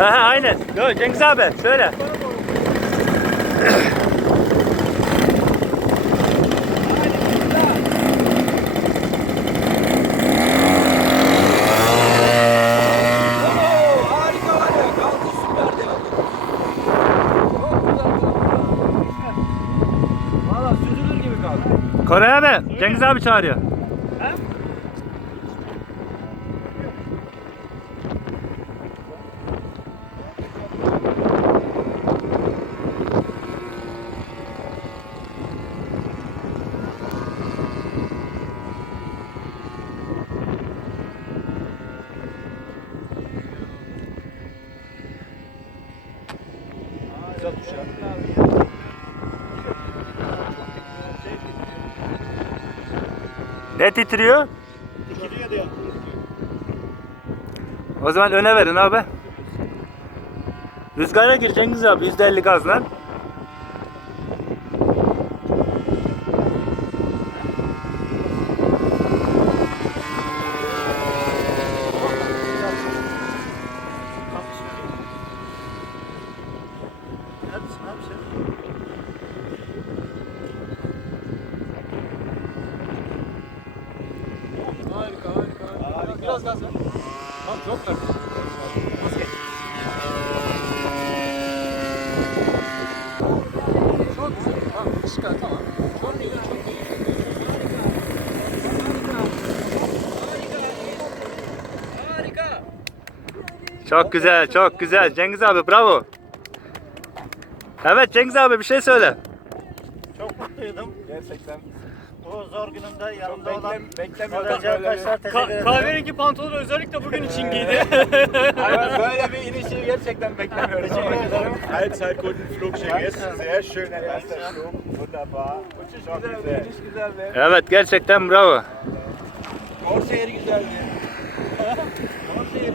Aha, aynen. Yo, Cengiz abi söyle. Harika var ya. Kaldı süperdi. Valla süzülür gibi kaldı. Koray abi, Cengiz abi çağırıyor. Güzel tuş ya. Ne titriyor? Dikiliyor diyor. O zaman öne verin abi. Rüzgara gir Cengiz abi, %50 gazla. Harika harika. Harika. Biraz gaz ver. Tamam çok ver. Çok güzel. Tamam çıkar tamam. Çok iyi çok iyi. Harika. Çok güzel, çok güzel. Cengiz abi bravo. Evet Cengiz abi bir şey söyle. Çok mutluydum. Gerçekten. Bu zor günümde yanımda olan beklemiyordum Hocam arkadaşlar teşekkür ederim. Kahverengi pantolonu özellikle bugün için giydi. Aynen böyle bir inişi gerçekten beklemiyorum. Teşekkür ederim. Flugscheck ist sehr schön, der erste Flug. Wunderbar. Uçuş güzeldi, iniş güzeldi. Evet gerçekten bravo. Doğru şehir güzeldi. Doğru şehir